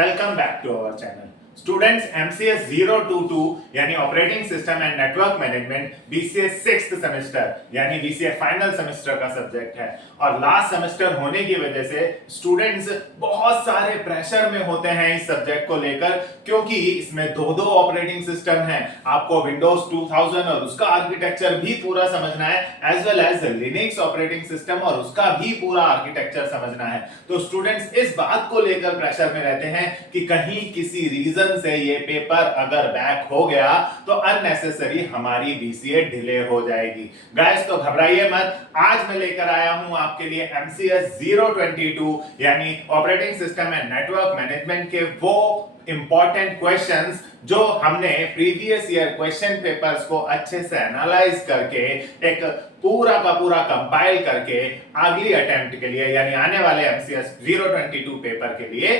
welcome back to our channel. Students, MCS 022 यानी operating system and network management BCA 6th semester यानी BCA final semester का subject है और last semester होने की वजह से स्टूडेंट्स बहुत सारे प्रेशर में होते हैं इस सब्जेक्ट को लेकर, क्योंकि इसमें दो ऑपरेटिंग सिस्टम हैं। आपको विंडोज 2000 और उसका आर्किटेक्चर भी पूरा समझना है, as well as Linux operating system और उसका भी पूरा आर्किटेक्चर समझना है। तो स्टूडेंट्स इस बात को लेकर प्रेशर में रहते हैं कि कहीं किसी रीजन से ये पेपर अगर बैक हो गया तो अननेसेसरी हमारी बीसीए डिले हो जाएगी। गाइस, तो घबराइए मत, आज मैं लेकर आया हूं आपके लिए MCS 022 यानी operating system and network management के वो इंपॉर्टेंट क्वेश्चंस जो हमने प्रीवियस ईयर क्वेश्चन पेपर्स को अच्छे से एनालाइज करके एक पूरा का पूरा कंपाइल करके अगली अटेम्प्ट के लिए यानी आने वाले MCS 022 पेपर के लिए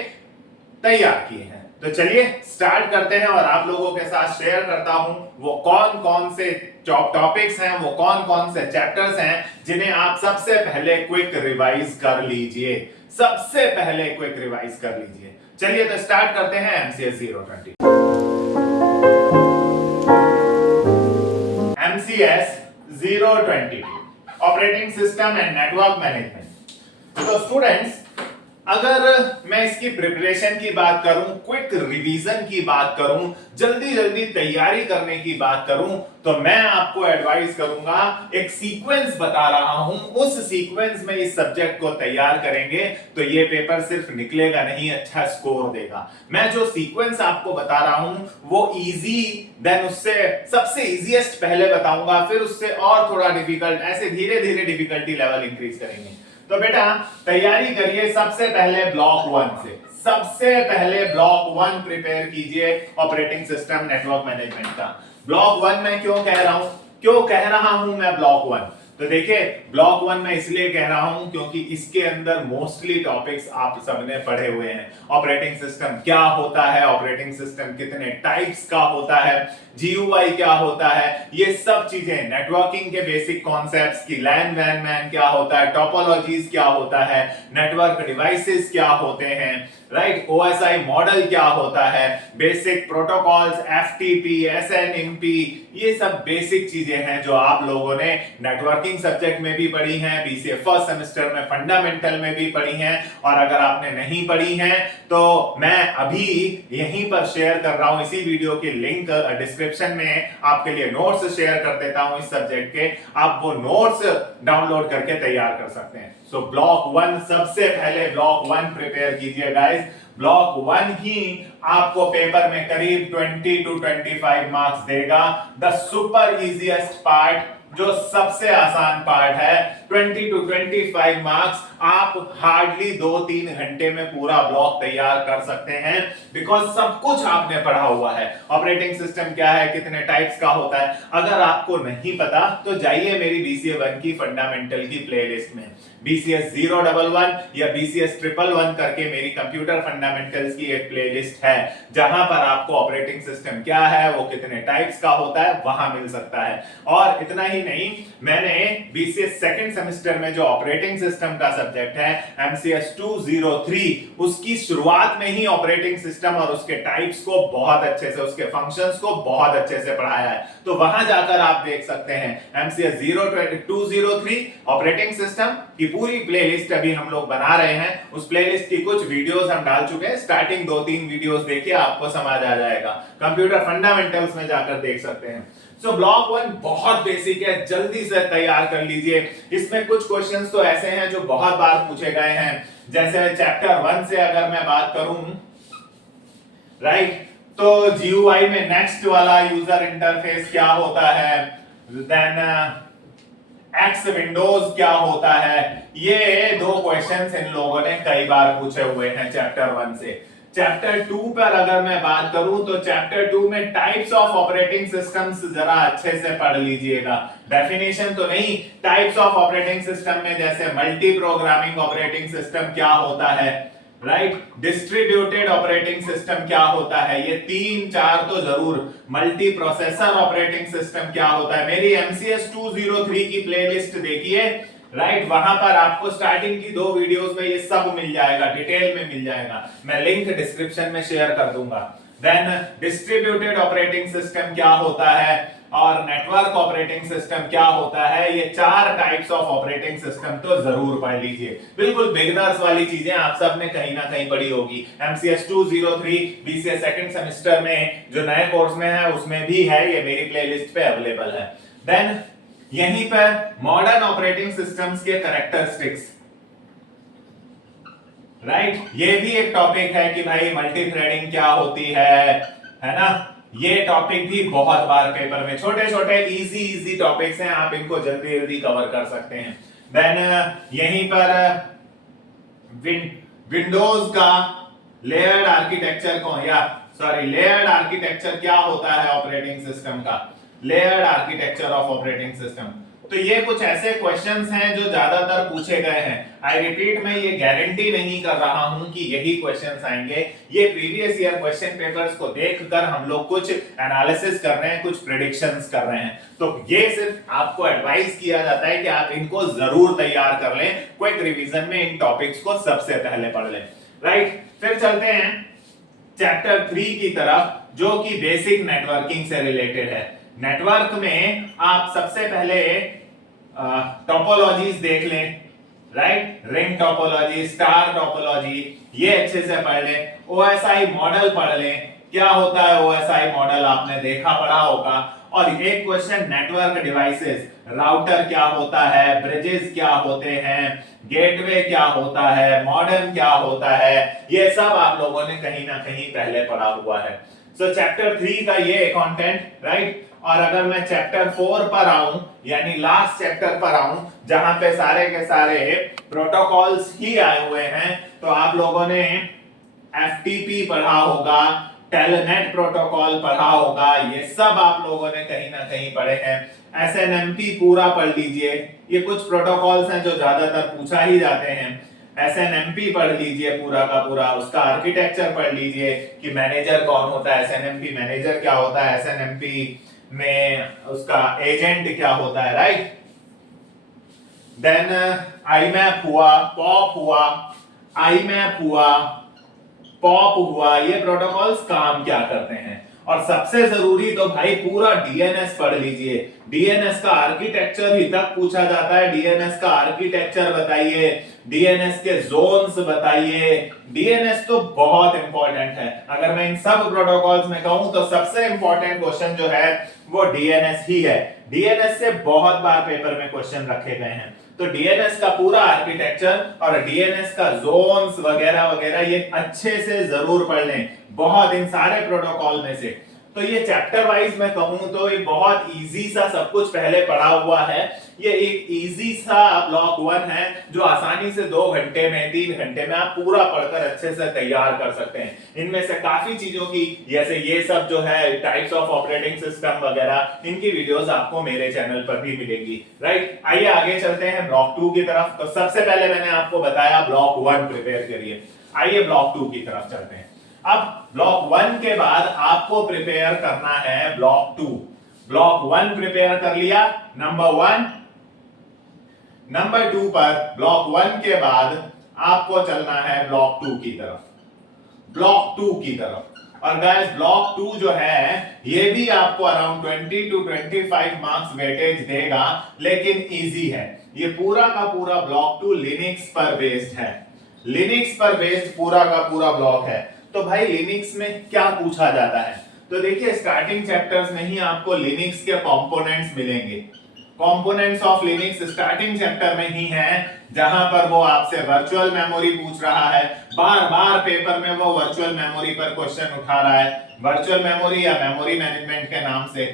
तैयार किए हैं। तो चलिए स्टार्ट करते हैं और आप लोगों के साथ शेयर करता हूं वो कौन कौन से टॉपिक्स हैं, वो कौन कौन से चैप्टर्स हैं जिन्हें आप सबसे पहले क्विक रिवाइज कर लीजिए। सबसे पहले क्विक रिवाइज कर लीजिए। चलिए तो स्टार्ट करते हैं MCS 022। MCS 022 operating system and network management. तो स्टूडेंट्स, अगर मैं इसकी प्रिपरेशन की बात करूं, क्विक रिवीजन की बात करूं, जल्दी जल्दी तैयारी करने की बात करूं, तो मैं आपको एडवाइस करूंगा, एक सीक्वेंस बता रहा हूं, उस सीक्वेंस में इस सब्जेक्ट को तैयार करेंगे तो ये पेपर सिर्फ निकलेगा नहीं, अच्छा स्कोर देगा। मैं जो सीक्वेंस आपको बता रहा हूं वो इजी, देन उससे सबसे इजीएस्ट पहले बताऊंगा, फिर उससे और थोड़ा डिफिकल्ट, ऐसे धीरे धीरे डिफिकल्टी लेवल इंक्रीज करेंगे। तो बेटा तैयारी करिए सबसे पहले ब्लॉक 1 से। सबसे पहले ब्लॉक 1 प्रिपेयर कीजिए ऑपरेटिंग सिस्टम नेटवर्क मैनेजमेंट का। ब्लॉक 1 में क्यों कह रहा हूं मैं ब्लॉक 1? तो देखिए, ब्लॉक 1 में इसलिए कह रहा हूं क्योंकि इसके अंदर मोस्टली टॉपिक्स आप सबने पढ़े हुए हैं। ऑपरेटिंग सिस्टम क्या होता है, ऑपरेटिंग सिस्टम कितने टाइप्स का होता है, GUI क्या होता है, ये सब चीजें, नेटवर्किंग के बेसिक कॉन्सेप्ट्स की लैन वैन मैन क्या होता है, टोपोलॉजीज क्या होता है, नेटवर्क डिवाइसेस क्या होते हैं, राइट, OSI मॉडल क्या होता है, बेसिक प्रोटोकॉल्स, FTP, SNMP, ये सब बेसिक चीजें हैं जो आप लोगों ने नेटवर्किंग सब्जेक्ट में भी पढ़ी हैं, BCA फर्स्ट सेमेस्टर में फंडामेंटल में भी पढ़ी हैं, और अगर आपने नहीं पढ़ी हैं तो मैं अभी यहीं पर शेयर कर रहा हूं, इसी वीडियो की लिंक डिस्क्रिप्शन में आपके लिए नोट्स शेयर कर देता हूं इस सब्जेक्ट के, आप वो नोट्स डाउनलोड करके तैयार कर सकते हैं। सो ब्लॉक 1, सबसे पहले ब्लॉक 1 प्रिपेयर कीजिए गाइस। ब्लॉक 1 ही आपको पेपर में करीब 20 to 25 मार्क्स देगा। द सुपर इजीएस्ट पार्ट, जो सबसे आसान पार्ट है, 20 to 25 मार्क्स आप हार्डली 2-3 घंटे में पूरा ब्लॉक तैयार कर सकते हैं, बिकॉज सब कुछ आपने पढ़ा हुआ है। ऑपरेटिंग सिस्टम क्या है, कितने टाइप्स का होता है, अगर आपको नहीं पता तो जाइए मेरी BCA 1 की फंडामेंटल की प्लेलिस्ट में, BCS 011 या BCS 111 करके मेरी कंप्यूटर फंडामेंटल्स की एक प्लेलिस्ट है, जहां पर आपको ऑपरेटिंग सिस्टम क्या है, वो कितने टाइप्स का होता है, वहां मिल सकता है। और इतना ही नहीं, मैंने BCA सेकंड सेमेस्टर में जो ऑपरेटिंग सिस्टम का सब्जेक्ट है MCS 203, उसकी शुरुआत में ही ऑपरेटिंग सिस्टम और उसके टाइप्स को बहुत अच्छे से, उसके फंक्शंस को बहुत अच्छे से पढ़ाया है, तो वहां जाकर आप देख सकते हैं। MCS 203 ऑपरेटिंग सिस्टम की पूरी प्लेलिस्ट अभी हम लोग बना रहे हैं, उस प्लेलिस्ट की कुछ वीडियोस हम डाल चुके हैं, स्टार्टिंग 2-3 वीडियोस देखिए, आपको समझ आ जाएगा। कंप्यूटर फंडामेंटल्स में जाकर देख सकते हैं। सो ब्लॉक 1 बहुत बेसिक है, जल्दी से तैयार कर लीजिए। इसमें कुछ क्वेश्चंस तो ऐसे हैं जो बहुत बार पूछे गए हैं, जैसे चैप्टर 1 से अगर मैं बात करूं, राइट, तो GUI में नेक्स्ट वाला यूजर इंटरफेस क्या होता है, देन X विंडोज क्या होता है, ये 2 क्वेश्चंस इन लोगों ने कई बार पूछे हुए हैं चैप्टर 1 से। चैप्टर 2 पर अगर मैं बात करूं तो चैप्टर 2 में टाइप्स ऑफ ऑपरेटिंग सिस्टम्स जरा अच्छे से पढ़ लीजिएगा। डेफिनेशन तो नहीं, टाइप्स ऑफ ऑपरेटिंग सिस्टम में जैसे मल्टी प्रोग्रामिंग ऑपरेटिंग सिस्टम क्या होता है, राइट, डिस्ट्रीब्यूटेड ऑपरेटिंग सिस्टम क्या होता है, ये 3-4 तो जरूर, मल्टी प्रोसेसर ऑपरेटिंग सिस्टम क्या होता है। मेरी MCS 203 की प्लेलिस्ट देखिए, राइट, वहां पर आपको स्टार्टिंग की 2 वीडियोस में ये सब मिल जाएगा, डिटेल में मिल जाएगा, मैं लिंक डिस्क्रिप्शन में शेयर कर दूंगा। देन डिस्ट्रीब्यूटेड ऑपरेटिंग सिस्टम क्या होता है और नेटवर्क ऑपरेटिंग सिस्टम क्या होता है, ये 4 टाइप्स ऑफ ऑपरेटिंग सिस्टम तो जरूर पढ़ लीजिए। बिल्कुल बिगिनर्स वाली चीजें आप सब ने कहीं ना कहीं पढ़ी होगी। MCS 203 BCS सेकंड सेमेस्टर में जो नए कोर्स में है उसमें भी है, ये मेरी प्लेलिस्ट पे अवेलेबल है। देन यहीं पर मॉडर्न ऑपरेटिंग सिस्टम्स के कैरेक्टरिस्टिक्स, राइट, ये भी एक टॉपिक है कि भाई मल्टी थ्रेडिंग क्या होती है ना। ये टॉपिक भी बहुत बार पेपर में, छोटे छोटे इजी टॉपिक्स हैं, आप इनको जल्दी जल्दी कवर कर सकते हैं। देन यहीं पर विंडोज का लेयर्ड आर्किटेक्चर लेयर्ड आर्किटेक्चर क्या होता है ऑपरेटिंग सिस्टम का, layered architecture of operating system. तो ये कुछ ऐसे क्वेश्चंस हैं जो ज्यादातर पूछे गए हैं। आई रिपीट, मैं ये गारंटी नहीं कर रहा हूं कि यही क्वेश्चंस आएंगे, ये प्रीवियस ईयर क्वेश्चन पेपर्स को देखकर हम लोग कुछ एनालिसिस कर रहे हैं, कुछ प्रेडिक्शंस कर रहे हैं। तो ये सिर्फ आपको एडवाइस किया जाता है कि आप इनको जरूर तैयार कर लें, क्विक रिवीजन में इन टॉपिक्स को सबसे पहले पढ़ लें। राइट, फिर चलते हैं चैप्टर 3 की तरफ, जो कि बेसिक नेटवर्किंग से रिलेटेड है। नेटवर्क में आप सबसे पहले टोपोलॉजीज देख लें, right, ring topology, star topology, ये अच्छे से पढ़ लें। ओएसआई मॉडल पढ़ लें, क्या होता है ओएसआई मॉडल, आपने देखा पढ़ा होगा। और एक क्वेश्चन नेटवर्क डिवाइसेस, राउटर क्या होता है, ब्रिजेस क्या होते हैं, गेटवे क्या होता है, मॉडेम क्या होता है, ये सब आप लोगों ने कहीं ना कहीं पहले पढ़ा हुआ है। सो चैप्टर 3 का ये कंटेंट, राइट। और अगर मैं चैप्टर 4 पर आऊं, यानी लास्ट चैप्टर पर आऊं, जहां पे सारे के सारे प्रोटोकॉल्स ही आए हुए हैं, तो आप लोगों ने एफटीपी पढ़ा होगा, टेलनेट प्रोटोकॉल पढ़ा होगा, ये सब आप लोगों ने कहीं ना कहीं पढ़े हैं। एसएनएमपी पूरा पढ़ लीजिए, ये कुछ प्रोटोकॉल्स हैं जो ज्यादातर पूछा ही जाते हैं। एसएनएमपी पढ़ लीजिए पूरा का पूरा, उसका आर्किटेक्चर पढ़ लीजिए कि मैनेजर कौन होता है, एसएनएमपी मैनेजर क्या होता है, एसएनएमपी में उसका एजेंट क्या होता है, राइट। देन आईमैप हुआ, पॉप हुआ, आईमैप हुआ, पॉप हुआ, ये प्रोटोकॉल्स काम क्या करते हैं। और सबसे जरूरी तो भाई पूरा डीएनएस पढ़ लीजिए। डीएनएस का आर्किटेक्चर ही तक पूछा जाता है, डीएनएस का आर्किटेक्चर बताइए, डीएनएस के जोन्स बताइए। डीएनएस तो बहुत इंपॉर्टेंट है। अगर मैं इन सब प्रोटोकॉल्स में कहूं तो सबसे इंपॉर्टेंट क्वेश्चन जो है वो डीएनएस ही है। डीएनएस से बहुत बार पेपर में क्वेश्चन रखे गए हैं। तो डीएनएस का पूरा आर्किटेक्चर और डीएनएस का जोन्स वगैरह वगैरह ये अच्छे से जरूर पढ़ लें, बहुत इन सारे प्रोटोकॉल में से। तो ये चैप्टर वाइज मैं कहूं तो ये बहुत इजी सा सब कुछ पहले पढ़ा हुआ है। ये एक इजी सा ब्लॉक 1 है जो आसानी से 2 घंटे में 3 घंटे में आप पूरा पढ़कर अच्छे से तैयार कर सकते हैं। इनमें से काफी चीजों की, जैसे ये सब जो है टाइप्स ऑफ ऑपरेटिंग सिस्टम वगैरह, इनकी वीडियोस आपको मेरे चैनल पर भी मिलेंगी, राइट। आइए आगे चलते हैं ब्लॉक 2 की तरफ। तो सबसे पहले मैंने आपको बताया ब्लॉक 1 प्रिपेयर करिए, आइए ब्लॉक 2 की तरफ चलते हैं। अब ब्लॉक 1 के बाद आपको प्रिपेयर करना है ब्लॉक 2। ब्लॉक 1 प्रिपेयर कर लिया, नंबर 1। नंबर 2 पर ब्लॉक 1 के बाद आपको चलना है ब्लॉक 2 की तरफ, ब्लॉक 2 की तरफ। और गाइस ब्लॉक 2 जो है ये भी आपको अराउंड 20 to 25 मार्क्स वेटेज देगा, लेकिन इजी है। ये पूरा का पूरा ब्लॉक 2 लिनक्स पर बेस्ड है, लिनक्स पर बेस्ड पूरा का पूरा ब्लॉक है। तो भाई लिनक्स में क्या पूछा जाता है, तो देखिए स्टार्टिंग चैप्टर्स में ही आपको लिनक्स के कंपोनेंट्स मिलेंगे। Components of Linux starting chapter में ही है, जहां पर वो आपसे वर्चुअल मेमोरी पूछ रहा है। बार बार पेपर में वो वर्चुअल मेमोरी पर क्वेश्चन उठा रहा है, वर्चुअल मेमोरी या मेमोरी मैनेजमेंट के नाम से।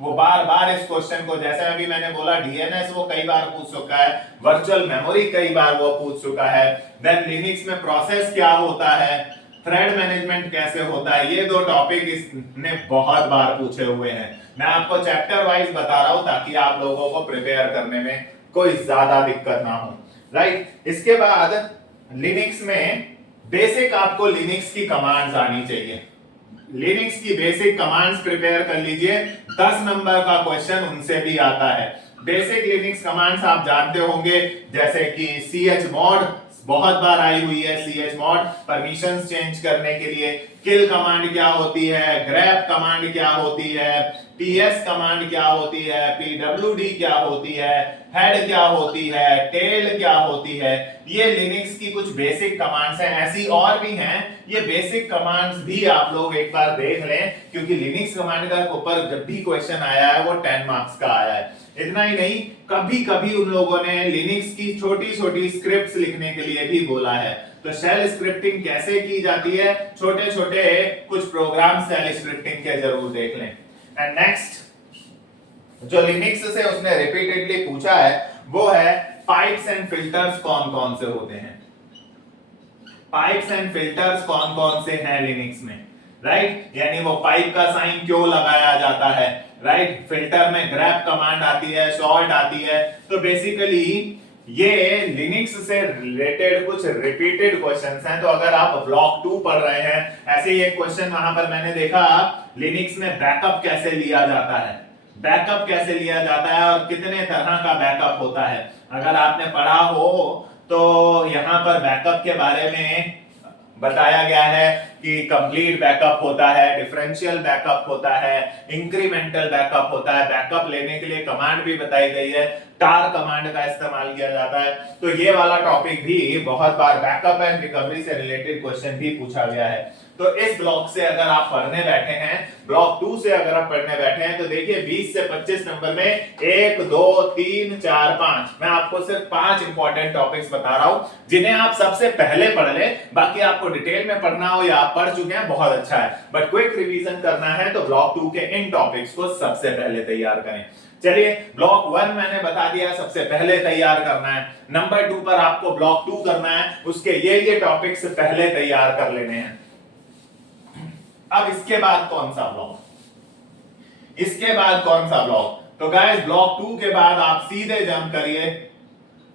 वो बार बार इस क्वेश्चन को, जैसे अभी मैंने बोला डीएनएस वो कई बार पूछ चुका है, वर्चुअल मेमोरी कई बार वो पूछ चुका है। देन लिनक्स में प्रोसेस क्या होता है, थ्रेड मैनेजमेंट कैसे होता है, ये 2 टॉपिक इसने बहुत बार पूछे हुए हैं। मैं आपको चैप्टर वाइज बता रहा हूं ताकि आप लोगों को प्रिपेयर करने में कोई ज्यादा दिक्कत ना हो, राइट। इसके बाद लिनक्स में बेसिक आपको लिनक्स की कमांड्स आनी चाहिए, लिनक्स की बेसिक कमांड्स प्रिपेयर कर लीजिए। 10 नंबर का क्वेश्चन उनसे भी आता है। बेसिक लिनक्स कमांड्स आप जानते होंगे, जैसे कि chmod बहुत बार आई हुई है, chmod परमिशंस चेंज करने के लिए, किल कमांड क्या होती है, grep कमांड क्या होती है, ps कमांड क्या होती है, pwd क्या होती है, head क्या होती है, tail क्या होती है। ये लिनक्स की कुछ बेसिक कमांड्स हैं, ऐसी और भी हैं। ये बेसिक कमांड्स भी आप लोग एक बार देख लें, क्योंकि लिनक्स कमांड का ऊपर जब भी क्वेश्चन आया है वो 10 मार्क्स का आया है। इतना ही नहीं, कभी कभी उन लोगों ने लिनक्स की छोटी छोटी स्क्रिप्ट्स लिखने के लिए भी बोला है। तो शेल स्क्रिप्टिंग कैसे की जाती है, छोटे छोटे कुछ प्रोग्राम शेल स्क्रिप्टिंग के जरूर देख लें। एंड नेक्स्ट जो लिनक्स से उसने रिपीटेडली पूछा है वो है पाइप्स एंड फिल्टर्स कौन कौन से होते हैं। पाइप्स एंड फिल्टर्स कौन कौन से हैं लिनक्स में, राइट? यानी वो पाइप का साइन क्यों लगाया जाता है, राइट? फिल्टर में grep कमांड आती है, sort आती है। तो बेसिकली ये लिनक्स से रिलेटेड कुछ रिपीटेड क्वेश्चंस हैं। तो अगर आप ब्लॉक 2 पढ़ रहे हैं, ऐसे ही एक क्वेश्चन वहां पर मैंने देखा, लिनक्स में बैकअप कैसे लिया जाता है, बैकअप कैसे लिया जाता है और कितने तरह का बैकअप होता है। अगर आपने पढ़ा हो तो यहां पर बैकअप के बारे में बताया गया है कि कंप्लीट बैकअप होता है, डिफरेंशियल बैकअप होता है, इंक्रीमेंटल बैकअप होता है। बैकअप लेने के लिए कमांड भी बताई गई है, टार कमांड का इस्तेमाल किया जाता है। तो ये वाला टॉपिक भी बहुत बार बैकअप एंड रिकवरी से रिलेटेड क्वेश्चन भी पूछा गया है। तो इस ब्लॉक से अगर आप पढ़ने बैठे हैं, ब्लॉक 2 से अगर आप पढ़ने बैठे हैं, तो देखिए 20 से 25 नंबर में 1 2 3 4 5 मैं आपको सिर्फ 5 इंपॉर्टेंट टॉपिक्स बता रहा हूं, जिन्हें आप सबसे पहले पढ़ लें। बाकी आपको डिटेल में पढ़ना हो या आप पढ़ चुके हैं, बहुत अच्छा है, बट क्विक रिवीजन करना है तो ब्लॉक 2 के इन टॉपिक्स को सबसे पहले तैयार करें। चलिए, ब्लॉक 1 मैंने बता दिया सबसे पहले तैयार करना है। नंबर 2 पर आपको ब्लॉक 2 करना है, उसके ये टॉपिक्स पहले तैयार कर लेने हैं। अब इसके बाद कौन सा ब्लॉक, इसके बाद कौन सा ब्लॉक? तो गाइस ब्लॉक 2 के बाद आप सीधे जंप करिए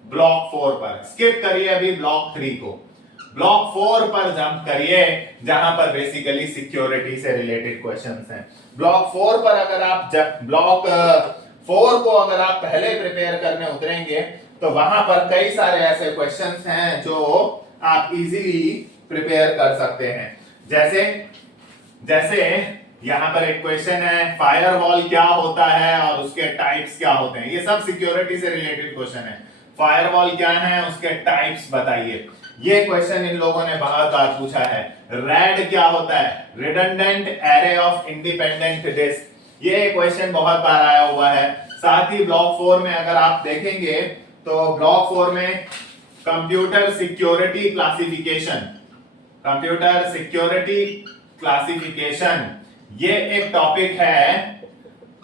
ब्लॉक 4 पर, स्किप करिए अभी ब्लॉक 3 को, ब्लॉक 4 पर जंप करिए, जहां पर बेसिकली सिक्योरिटी से रिलेटेड क्वेश्चंस हैं। ब्लॉक 4 पर अगर आप ब्लॉक 4 को अगर आप पहले प्रिपेयर करने उतरेंगे तो वहां पर कई सारे ऐसे क्वेश्चंस हैं जो आप इजीली प्रिपेयर कर सकते हैं। जैसे यहां पर एक क्वेश्चन है, फायरवॉल क्या होता है और उसके टाइप्स क्या होते हैं। ये सब सिक्योरिटी से रिलेटेड क्वेश्चन है। फायरवॉल क्या है, उसके टाइप्स बताइए। ये क्वेश्चन इन लोगों ने बहुत बार पूछा है। रैड क्या होता है, redundant array of independent disk. ये क्वेश्चन बहुत बार आया हुआ है। साथ ही ब्लॉक 4 में अगर आप देखेंगे तो ब्लॉक 4 में computer security classification, computer security classification, ये एक टॉपिक है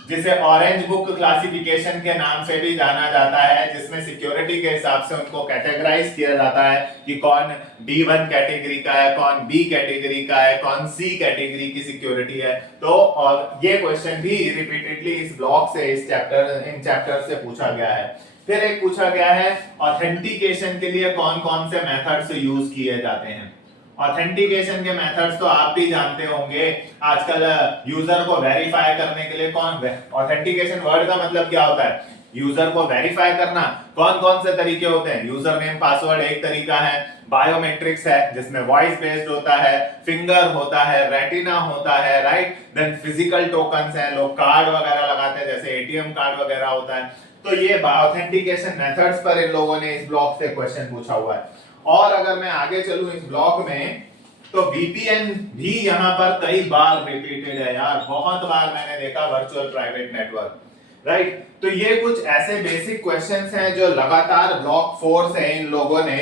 जिसे ऑरेंज बुक क्लासिफिकेशन के नाम से भी जाना जाता है, जिसमें सिक्योरिटी के हिसाब से उनको कैटेगराइज किया जाता है कि कौन D1 कैटेगरी का है, कौन B कैटेगरी का है, कौन C कैटेगरी की सिक्योरिटी है। तो और ये क्वेश्चन भी रिपीटेडली इस ब्लॉक से, इस इन चैप्टर से पूछा गया है। फिर एक पूछा गया है ऑथेंटिकेशन के लिए कौन कौन से मेथड्स यूज किए जाते हैं। ऑथेंटिकेशन के मेथड्स तो आप भी जानते होंगे। आजकल यूजर को वेरीफाई करने के लिए ऑथेंटिकेशन वर्ड का मतलब क्या होता है, यूजर को वेरीफाई करना। कौन कौन से तरीके होते हैं, यूजर नेम पासवर्ड एक तरीका है, बायोमेट्रिक्स है जिसमें वॉइस बेस्ड होता है, फिंगर होता है, रेटिना होता है, राइट। देन फिजिकल टोकन्स हैं, लोग कार्ड वगैरह लगाते हैं जैसे एटीएम कार्ड वगैरह होता है। तो ये ऑथेंटिकेशन मेथड्स पर इन लोगों ने इस ब्लॉक से क्वेश्चन पूछा हुआ है। और अगर मैं आगे चलूं इस ब्लॉक में तो VPN भी यहां पर कई बार रिपीटेड है यार, बहुत बार मैंने देखा, वर्चुअल प्राइवेट नेटवर्क, राइट। तो ये कुछ ऐसे बेसिक क्वेश्चंस हैं जो लगातार ब्लॉक 4 से इन लोगों ने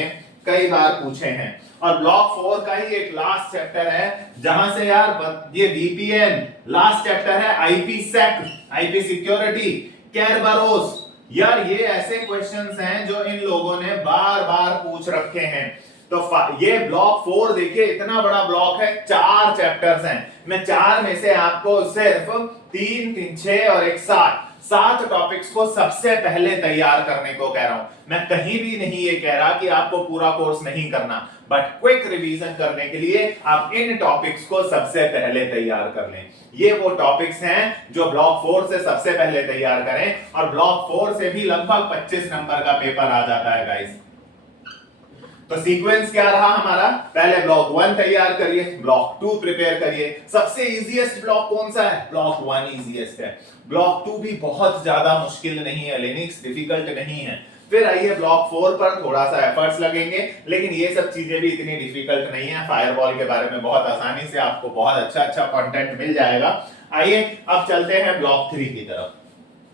कई बार पूछे हैं। और ब्लॉक 4 का ही एक लास्ट चैप्टर है जहां से यार ये VPN लास्ट चैप्टर है, IPsec, IP सिक्योरिटी, कैरबरोस। यार ये ऐसे क्वेश्चंस हैं जो इन लोगों ने बार बार पूछ रखे हैं। तो ये ब्लॉक 4 देखिए इतना बड़ा ब्लॉक है, 4 चैप्टर्स हैं। मैं 4 में से आपको सिर्फ 3 3 6 और 1 7 7 टॉपिक्स को सबसे पहले तैयार करने को कह रहा हूं। मैं कहीं भी नहीं ये कह रहा कि आपको पूरा कोर्स नहीं करना, बट क्विक रिवीजन करने के लिए आप इन टॉपिक्स को सबसे पहले तैयार कर लें। ये वो टॉपिक्स हैं जो ब्लॉक 4 से सबसे पहले तैयार करें, और ब्लॉक 4 से भी लगभग 25 नंबर का पेपर आ जाता है गाइस। तो सीक्वेंस क्या रहा हमारा, पहले ब्लॉक 1 तैयार करिए, ब्लॉक 2 प्रिपेयर करिए। सबसे इजीएस्ट ब्लॉक कौन सा है, ब्लॉक 1 इजीएस्ट है। ब्लॉक 2 भी बहुत ज्यादा मुश्किल नहीं है, लिनक्स डिफिकल्ट नहीं है। फिर आइए ब्लॉक 4 पर थोड़ा सा एफर्ट्स लगेंगे, लेकिन ये सब चीजें भी इतनी डिफिकल्ट नहीं है। फायरवॉल के बारे में बहुत आसानी से आपको बहुत अच्छा कंटेंट मिल जाएगा। आइए अब चलते हैं ब्लॉक 3 की तरफ,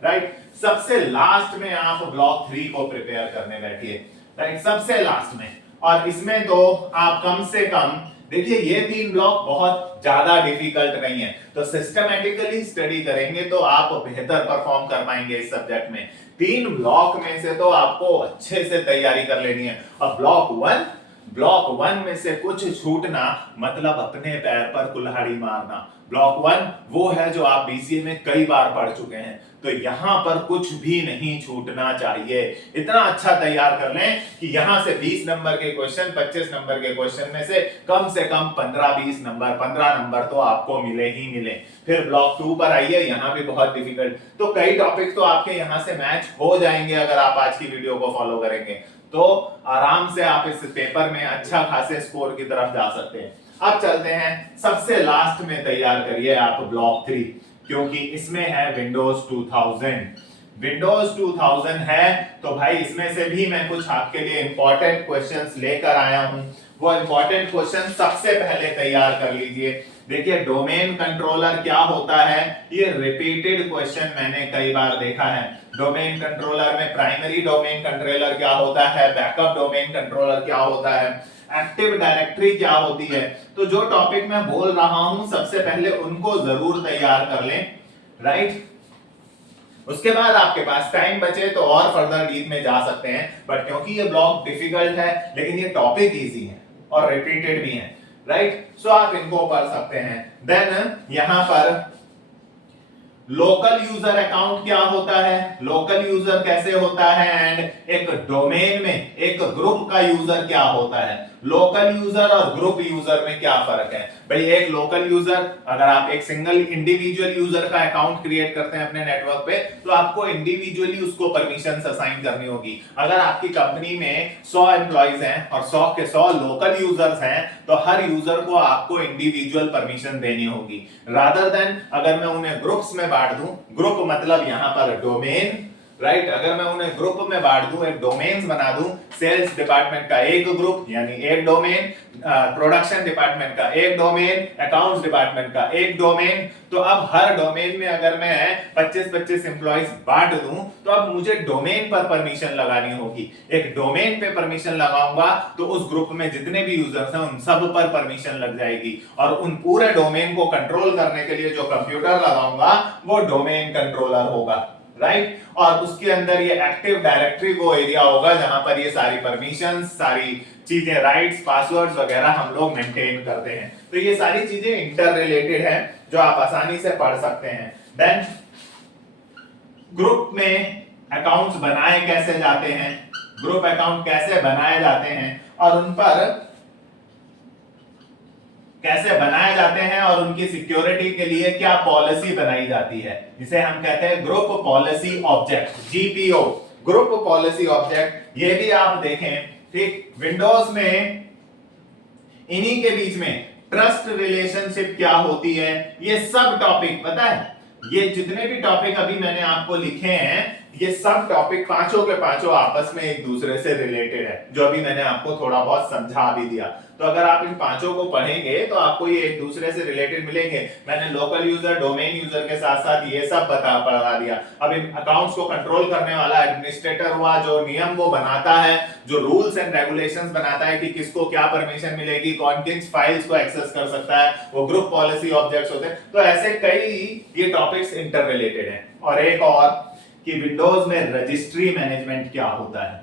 राइट। सबसे लास्ट में आप ब्लॉक 3 को प्रिपेयर करने बैठिए, राइट, सबसे लास्ट में। और इसमें तो आप कम से कम देखिए, ये 3 ब्लॉक बहुत ज्यादा डिफिकल्ट नहीं है, तो सिस्टमैटिकली स्टडी करेंगे तो आप बेहतर परफॉर्म कर पाएंगे इस सब्जेक्ट में। 3 ब्लॉक में से तो आपको अच्छे से तैयारी कर लेनी है। और ब्लॉक 1 में से कुछ छूटना मतलब अपने पैर पर कुल्हाड़ी मारना। ब्लॉक 1 वो है जो आप बीसीए में कई बार पढ़ चुके हैं, तो यहां पर कुछ भी नहीं छूटना चाहिए। इतना अच्छा तैयार कर लें कि यहां से 20 नंबर के क्वेश्चन, 25 नंबर के क्वेश्चन में से कम 15-20 नंबर, 15 नंबर तो आपको मिले ही मिले। फिर ब्लॉक 2 पर आइए, यहां भी बहुत डिफिकल्ट, तो कई टॉपिक तो आपके यहां से मैच हो जाएंगे अगर आप आज की वीडियो को फॉलो करेंगे, तो आराम से आप इस पेपर में अच्छा खासे स्कोर की तरफ जा सकते हैं। अब चलते हैं सबसे लास्ट में तैयार करिए आप ब्लॉक 3, क्योंकि इसमें है विंडोज 2000। विंडोज 2000 है तो भाई इसमें से भी मैं कुछ आपके लिए इंपॉर्टेंट क्वेश्चंस लेकर आया हूं। वो इंपॉर्टेंट क्वेश्चन सबसे पहले तैयार कर लीजिए। देखिए, डोमेन कंट्रोलर क्या होता है, ये रिपीटेड क्वेश्चन मैंने कई बार देखा है। डोमेन कंट्रोलर में प्राइमरी डोमेन कंट्रोलर क्या होता है, बैकअप डोमेन कंट्रोलर क्या होता है, एक्टिव डायरेक्टरी क्या होती है। तो जो टॉपिक मैं बोल रहा हूं सबसे पहले उनको जरूर तैयार कर लें, राइट। उसके बाद आपके पास टाइम बचे तो और फर्दर डीप में जा सकते हैं, बट क्योंकि ये ब्लॉक डिफिकल्ट है लेकिन ये टॉपिक इजी है और रिपीटेड भी है, राइट, सो आप इनको पढ़ सकते हैं। देन यहां पर लोकल यूजर अकाउंट क्या होता है, लोकल यूजर कैसे होता है, एंड एक डोमेन में एक ग्रुप का यूजर क्या होता है। लोकल यूजर और ग्रुप यूजर में क्या फर्क है भाई। एक लोकल यूजर, अगर आप एक सिंगल इंडिविजुअल यूजर का अकाउंट क्रिएट करते हैं अपने नेटवर्क पे, तो आपको इंडिविजुअली उसको परमिशंस असाइन करनी होगी। अगर आपकी कंपनी में 100 एम्प्लॉइज हैं और 100 के 100 लोकल यूजर्स हैं, तो हर यूजर को आपको इंडिविजुअल परमिशन देनी होगी, रादर देन अगर मैं उन्हें ग्रुप्स में बांट दूं। ग्रुप मतलब यहां पर डोमेन, राइट, अगर मैं उन्हें ग्रुप में बांट दूं, एक डोमेन्स बना दूं, सेल्स डिपार्टमेंट का एक ग्रुप यानी एक डोमेन, प्रोडक्शन डिपार्टमेंट का एक डोमेन, अकाउंट्स डिपार्टमेंट का एक डोमेन, तो अब हर डोमेन में अगर मैं 25-25 एम्प्लॉइज बांट दूं, तो अब मुझे डोमेन पर परमिशन लगानी होगी। एक डोमेन पे परमिशन लगाऊंगा तो उस ग्रुप में जितने भी यूजर्स हैं उन सब पर परमिशन लग जाएगी, और उन पूरे डोमेन को कंट्रोल करने के लिए जो कंप्यूटर लगाऊंगा वो डोमेन कंट्रोलर होगा, राइट। और उसके अंदर ये एक्टिव डायरेक्टरी वो एरिया होगा जहां पर ये सारी परमिशंस, सारी चीजें, राइट्स, पासवर्ड्स वगैरह हम लोग मेंटेन करते हैं। तो ये सारी चीजें इंटर रिलेटेड है जो आप आसानी से पढ़ सकते हैं। देन ग्रुप में अकाउंट्स बनाए कैसे जाते हैं, ग्रुप अकाउंट कैसे बनाए जाते हैं और उन पर कैसे बनाए जाते हैं और उनकी सिक्योरिटी के लिए क्या पॉलिसी बनाई जाती है, जिसे हम कहते हैं group policy object, GPO, group policy object. ये भी आप देखें, ठीक, विंडोज में इन्हीं के बीच में ट्रस्ट रिलेशनशिप क्या होती है, ये सब टॉपिक पता है। ये जितने भी टॉपिक अभी मैंने आपको लिखे हैं, ये सब टॉपिक पांचों के पांचों आपस में एक दूसरे से रिलेटेड है, जो अभी मैंने आपको थोड़ा बहुत समझा भी दिया। तो अगर आप इन पांचों को पढ़ेंगे तो आपको ये एक दूसरे से रिलेटेड मिलेंगे। मैंने लोकल यूजर, डोमेन यूजर के साथ साथ ये सब पढ़ा दिया। अब इन अकाउंट्स को कंट्रोल करने वाला एडमिनिस्ट्रेटर हुआ, जो नियम वो बनाता है, जो रूल्स एंड रेगुलेशंस बनाता है कि किसको क्या परमिशन मिलेगी, कौन किन फाइल्स को एक्सेस कर सकता है, वो ग्रुप पॉलिसी ऑब्जेक्ट्स होते हैं। तो ऐसे कई ये टॉपिक्स इंटर रिलेटेड हैं। और एक और कि विंडोज में रजिस्ट्री मैनेजमेंट क्या होता है,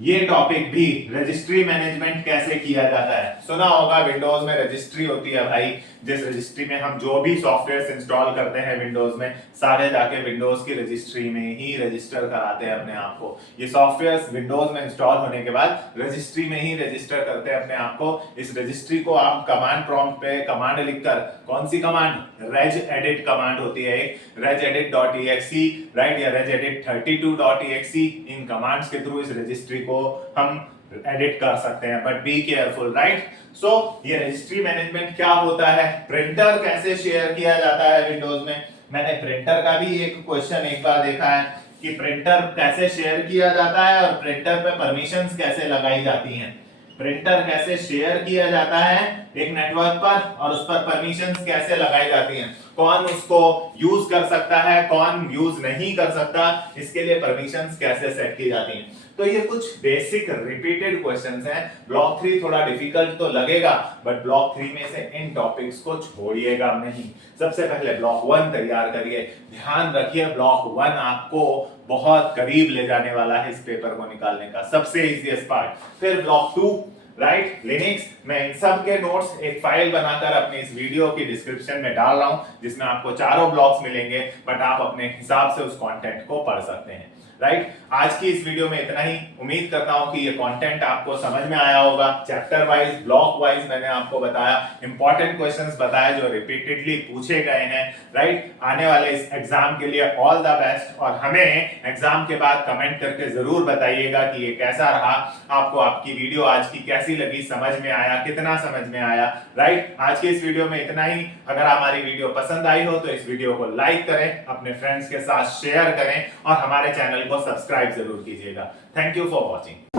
ये टॉपिक भी, रजिस्ट्री मैनेजमेंट कैसे किया जाता है। सुना होगा विंडोज में रजिस्ट्री होती है भाई, जिस रजिस्ट्री में हम जो भी सॉफ्टवेयर इंस्टॉल करते हैं विंडोज में, सारे जाके विंडोज की रजिस्ट्री में ही रजिस्टर कराते हैं अपने आप को। ये सॉफ्टवेयर विंडोज में इंस्टॉल होने के बाद रजिस्ट्री में ही रजिस्टर करते हैं अपने आप को। इस रजिस्ट्री को आप कमांड प्रॉम्प्ट पे कमांड लिखकर, कौन सी कमांड, regedit कमांड होती है एक, regedit.exe, राइट, या regedit32.exe, इन कमांड्स के थ्रू इस रजिस्ट्री को हम एडिट कर सकते हैं। But be careful, right. So ये रजिस्ट्री मैनेजमेंट क्या होता है, प्रिंटर कैसे शेयर किया जाता है विंडोज में। मैंने प्रिंटर का भी एक क्वेश्चन एक बार देखा है कि प्रिंटर कैसे शेयर किया जाता है और प्रिंटर पे परमिशंस कैसे लगाई जाती हैं। प्रिंटर कैसे शेयर किया जाता है एक नेटवर्क पर और उस पर परमिशंस कैसे लगाई जाती हैं, कौन उसको यूज कर सकता है, कौन यूज नहीं कर सकता, इसके लिए परमिशंस कैसे सेट की जाती हैं। तो ये कुछ बेसिक रिपीटेड क्वेश्चंस हैं। ब्लॉक 3 थोड़ा डिफिकल्ट तो लगेगा, बट ब्लॉक 3 में से इन टॉपिक्स को छोड़िएगा नहीं। सबसे पहले ब्लॉक 1 तैयार करिए। ध्यान रखिए ब्लॉक 1 आपको बहुत करीब ले जाने वाला है इस पेपर को निकालने का, सबसे इजीएस्ट पार्ट। फिर ब्लॉक 2, राइट, लिनक्स। मैं इन सब के नोट्स एक फाइल बनाकर अपने इस वीडियो की डिस्क्रिप्शन में डाल रहा हूं, जिसमें आपको चारों ब्लॉक्स मिलेंगे, बट आप अपने हिसाब से उस कंटेंट को पढ़ सकते हैं, राइट। आज की इस वीडियो में इतना ही। उम्मीद करता हूं कि ये कंटेंट आपको समझ में आया होगा। चैप्टर वाइज, ब्लॉक वाइज मैंने आपको बताया, इंपॉर्टेंट क्वेश्चंस बताए जो रिपीटेडली पूछे गए हैं, राइट। आने वाले इस एग्जाम के लिए ऑल द बेस्ट, और हमें एग्जाम के बाद कमेंट करके जरूर बताइएगा कि ये कैसा रहा आपको, आपकी वीडियो आज की कैसी लगी, समझ में आया, कितना समझ में आया, राइट। आज की इस वीडियो में इतना ही। अगर हमारी वीडियो पसंद आई हो तो इस वीडियो को लाइक करें, अपने फ्रेंड्स के साथ शेयर करें और हमारे चैनल को सब्सक्राइब जरूर कीजिएगा। Thank you for watching.